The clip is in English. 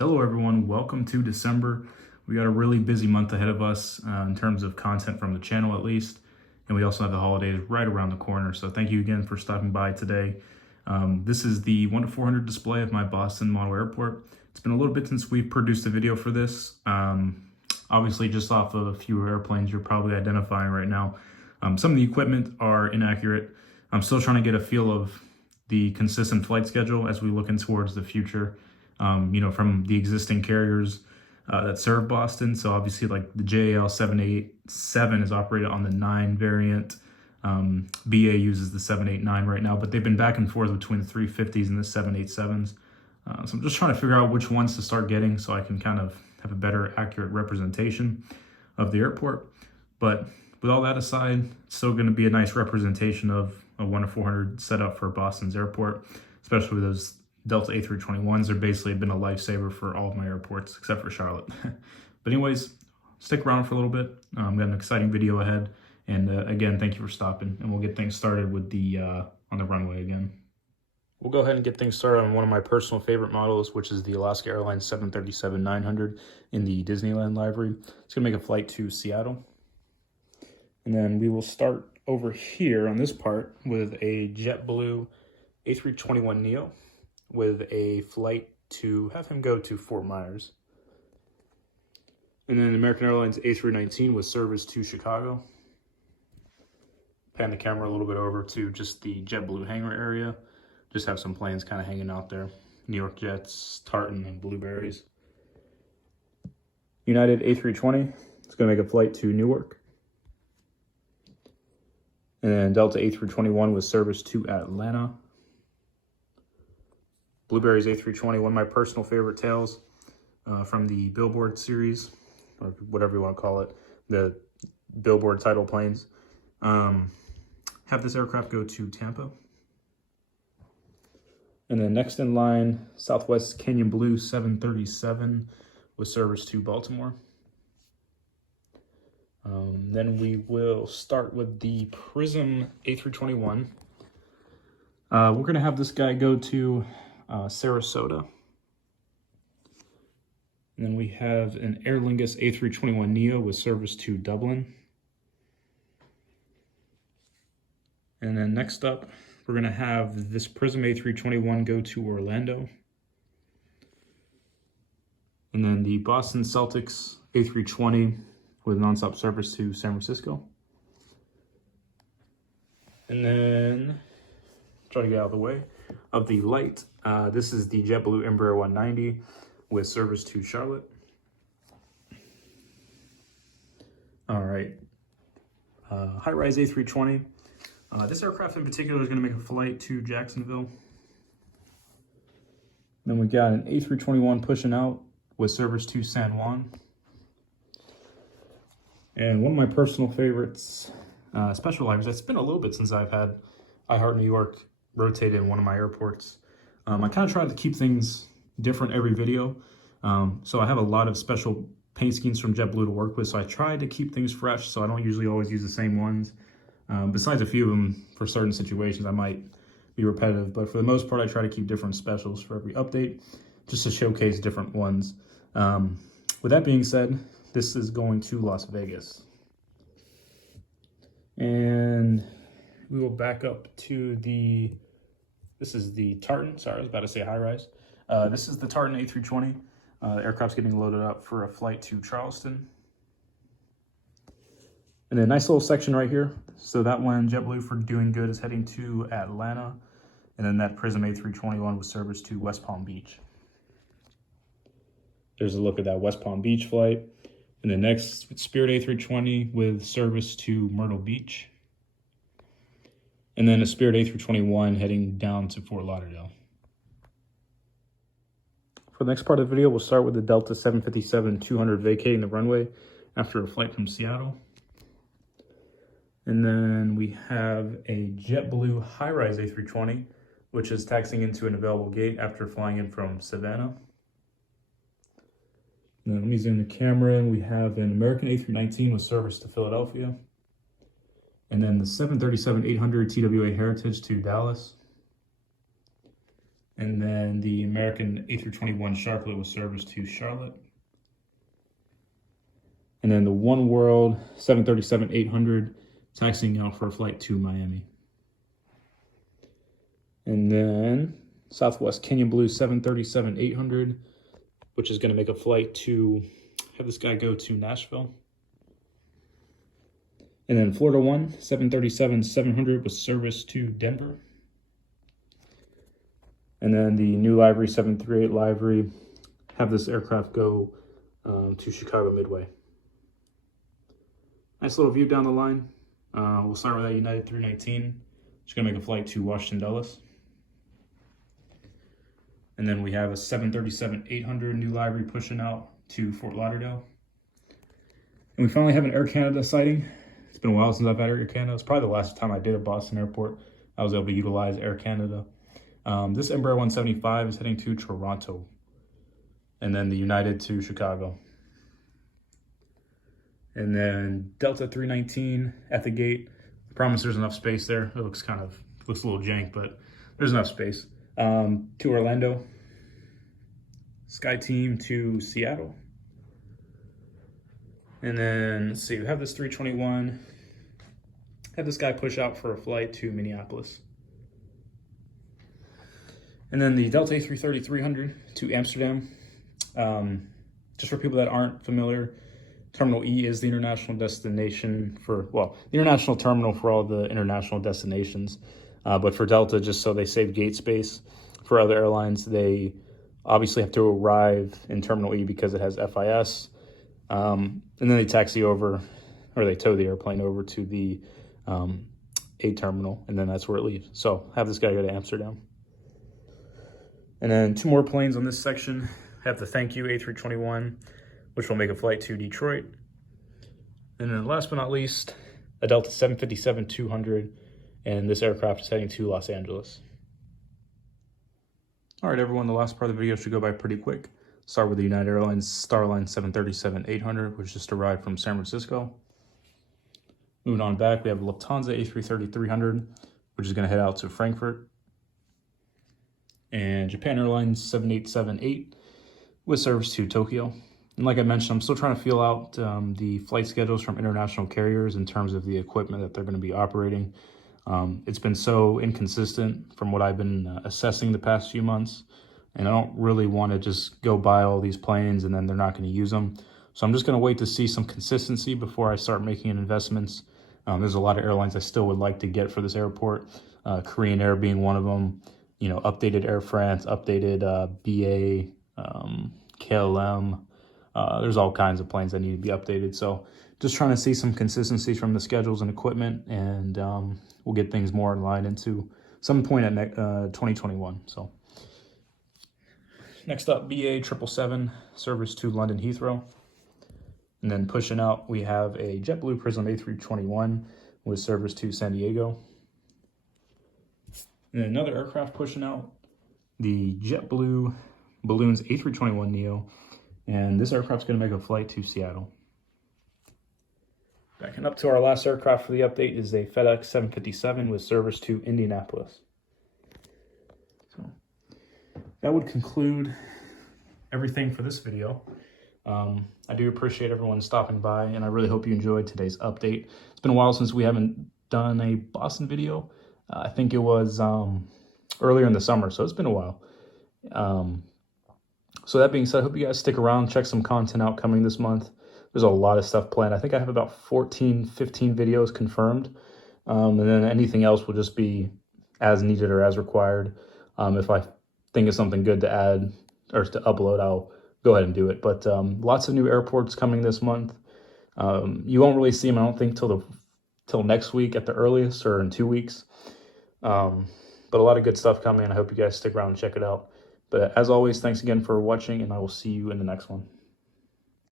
Hello everyone, welcome to December. We got a really busy month ahead of us in terms of content from the channel at least. And we also have the holidays right around the corner. So thank you again for stopping by today. This is the 1 to 400 display of my Boston model airport. It's been a little bit since we've produced a video for this. Obviously just off of a few airplanes you're probably identifying right now. Some of the equipment are inaccurate. I'm still trying to get a feel of the consistent flight schedule as we look in towards the future. From the existing carriers that serve Boston. So obviously like the JAL 787 is operated on the 9 variant. BA uses the 789 right now, but they've been back and forth between the 350s and the 787s. So I'm just trying to figure out which ones to start getting so I can kind of have a better accurate representation of the airport. But with all that aside, it's still going to be a nice representation of a 1 to 400 setup for Boston's airport, especially with those Delta A321s. Are basically been a lifesaver for all of my airports except for Charlotte. But anyways, stick around for a little bit. Got an exciting video ahead. And again, thank you for stopping. And we'll get things started with the on the runway again. We'll go ahead and get things started on one of my personal favorite models, which is the Alaska Airlines 737-900 in the Disneyland livery. It's gonna make a flight to Seattle. And then we will start over here on this part with a JetBlue A321neo with a flight to have him go to Fort Myers. And then American Airlines A319 with service to Chicago. Pan the camera a little bit over to just the JetBlue hangar area. Just have some planes kind of hanging out there. New York Jets, Tartan, and Blueberries. United A320 is going to make a flight to Newark. And then Delta A321 with service to Atlanta. Blueberries A320, one of my personal favorite tails from the Billboard series, or whatever you want to call it, the Billboard title planes. Have this aircraft go to Tampa. And then next in line, Southwest Canyon Blue 737 with service to Baltimore. Then we will start with the Prism A321. We're going to have this guy go to Sarasota. And then we have an Aer Lingus A321neo with service to Dublin. And then next up, we're going to have this Prism A321 go to Orlando. And then the Boston Celtics A320 with nonstop service to San Francisco. And then, try to get out of the way of the light. This is the JetBlue Embraer 190 with service to Charlotte. All right, high-rise A320. This aircraft in particular is going to make a flight to Jacksonville. Then we got an A321 pushing out with service to San Juan. And one of my personal favorites, special libraries. It's been a little bit since I've had iHeart New York rotated in one of my airports. I kind of try to keep things different every video. So I have a lot of special paint schemes from JetBlue to work with. So I try to keep things fresh. So I don't usually always use the same ones. Besides a few of them for certain situations, I might be repetitive. But for the most part, I try to keep different specials for every update just to showcase different ones. With that being said, this is going to Las Vegas. And we will back up to this is the Tartan. Sorry, I was about to say high-rise. This is the Tartan A320. The aircraft's getting loaded up for a flight to Charleston. And a nice little section right here. So that one, JetBlue for doing good, is heading to Atlanta. And then that Prism A321 with service to West Palm Beach. There's a look at that West Palm Beach flight. And the next, Spirit A320 with service to Myrtle Beach. And then a Spirit A321 heading down to Fort Lauderdale. For the next part of the video, we'll start with the Delta 757-200 vacating the runway after a flight from Seattle. And then we have a JetBlue high-rise A320, which is taxiing into an available gate after flying in from Savannah. Now, let me zoom the camera in. We have an American A319 with service to Philadelphia. And then the 737-800 TWA Heritage to Dallas. And then the American A321 Charlotte was serviced to Charlotte. And then the One World 737-800 taxiing out for a flight to Miami. And then Southwest Kenyan Blue 737-800, which is going to make a flight to have this guy go to Nashville. And then Florida One 737-700 was serviced to Denver. And then the new livery 738 livery, have this aircraft go to Chicago Midway. Nice little view down the line. We'll start with that United 319. It's going to make a flight to Washington Dulles. And then we have a 737-800 new livery pushing out to Fort Lauderdale. And we finally have an Air Canada sighting. It's been a while since I've had Air Canada. It's probably the last time I did at Boston Airport. I was able to utilize Air Canada. This Embraer 175 is heading to Toronto. And then the United to Chicago. And then Delta 319 at the gate. I promise there's enough space there. It looks a little jank, but there's enough space. To Orlando. Sky Team to Seattle. And then, let's see, we have this 321. Have this guy push out for a flight to Minneapolis. And then the Delta A330-300 to Amsterdam. Just for people that aren't familiar, Terminal E is the international destination for, well, the international terminal for all the international destinations. But for Delta, just so they save gate space. For other airlines, they obviously have to arrive in Terminal E because it has FIS. And then they taxi over, or they tow the airplane over to the A terminal, and then that's where it leaves. So have this guy go to Amsterdam. And then two more planes on this section. Have the Thank You A321, which will make a flight to Detroit. And then last but not least, a Delta 757-200, and this aircraft is heading to Los Angeles. All right, everyone, the last part of the video should go by pretty quick. Start with the United Airlines Starline 737-800, which just arrived from San Francisco. Moving on back, we have Lufthansa A330-300, which is going to head out to Frankfurt. And Japan Airlines 7878 with service to Tokyo. And like I mentioned, I'm still trying to feel out the flight schedules from international carriers in terms of the equipment that they're going to be operating. It's been so inconsistent from what I've been assessing the past few months. And I don't really want to just go buy all these planes and then they're not going to use them. So I'm just going to wait to see some consistency before I start making investments. There's a lot of airlines I still would like to get for this airport. Korean Air being one of them. You know, updated Air France, updated BA, KLM. There's all kinds of planes that need to be updated. So just trying to see some consistency from the schedules and equipment, and we'll get things more in line into some point at 2021. So next up, BA 777 service to London Heathrow. And then pushing out, we have a JetBlue Prism A321 with service to San Diego. And then another aircraft pushing out, the JetBlue Balloons A321neo. And this aircraft's going to make a flight to Seattle. Backing up to our last aircraft for the update is a FedEx 757 with service to Indianapolis. So that would conclude everything for this video. I do appreciate everyone stopping by, and I really hope you enjoyed today's update. It's been a while since we haven't done a Boston video. I think it was earlier in the summer, so it's been a while. So that being said, I hope you guys stick around, check some content out coming this month. There's a lot of stuff planned. I think I have about 14, 15 videos confirmed. And then anything else will just be as needed or as required. If I think of something good to add or to upload, I'll go ahead and do it. But lots of new airports coming this month. You won't really see them, I don't think, till next week at the earliest, or in 2 weeks. But a lot of good stuff coming. I hope you guys stick around and check it out. But as always, thanks again for watching, and I will see you in the next one.